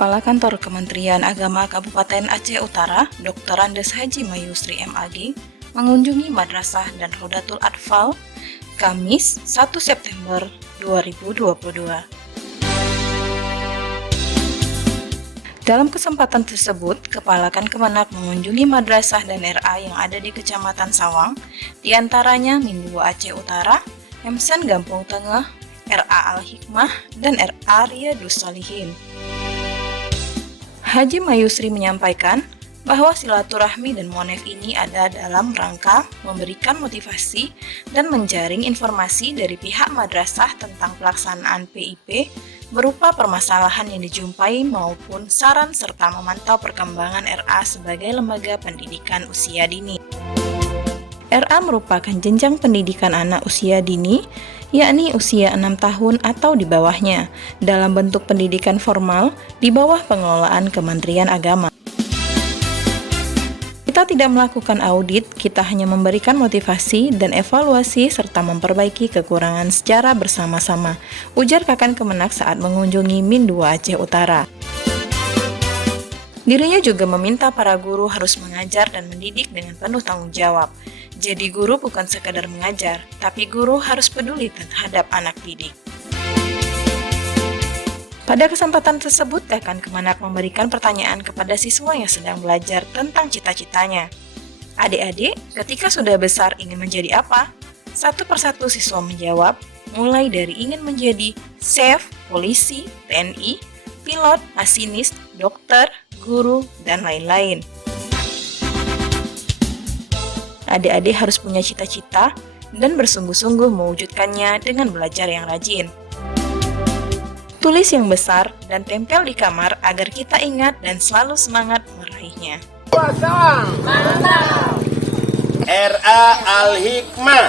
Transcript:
Kepala Kantor Kementerian Agama Kabupaten Aceh Utara, Dr. Andes Haji Mayusri MAG, mengunjungi Madrasah dan Rodatul Atfal, Kamis 1 September 2022. Dalam kesempatan tersebut, Kepala Kemenak mengunjungi madrasah dan RA yang ada di Kecamatan Sawang, diantaranya Mindua Aceh Utara, Hemsen Gampung Tengah, RA Al-Hikmah, dan RA Riyadus Shalihin. Haji Mayusri menyampaikan bahwa silaturahmi dan monef ini ada dalam rangka memberikan motivasi dan menjaring informasi dari pihak madrasah tentang pelaksanaan PIP berupa permasalahan yang dijumpai maupun saran serta memantau perkembangan RA sebagai lembaga pendidikan usia dini. RA merupakan jenjang pendidikan anak usia dini, yakni usia 6 tahun atau di bawahnya, dalam bentuk pendidikan formal di bawah pengelolaan Kementerian Agama. Kita tidak melakukan audit, kita hanya memberikan motivasi dan evaluasi serta memperbaiki kekurangan secara bersama-sama, ujar Kakan Kemenak saat mengunjungi Mindua Aceh Utara. Dirinya juga meminta para guru harus mengajar dan mendidik dengan penuh tanggung jawab. Jadi guru bukan sekadar mengajar, tapi guru harus peduli terhadap anak didik. Pada kesempatan tersebut, Kakan Kemenak memberikan pertanyaan kepada siswa yang sedang belajar tentang cita-citanya. Adik-adik, ketika sudah besar ingin menjadi apa? Satu persatu siswa menjawab, mulai dari ingin menjadi chef, polisi, TNI, pilot, masinis, dokter, guru, dan lain-lain. Adik-adik harus punya cita-cita dan bersungguh-sungguh mewujudkannya dengan belajar yang rajin. Tulis yang besar dan tempel di kamar agar kita ingat dan selalu semangat meraihnya. RA Al-Hikmah.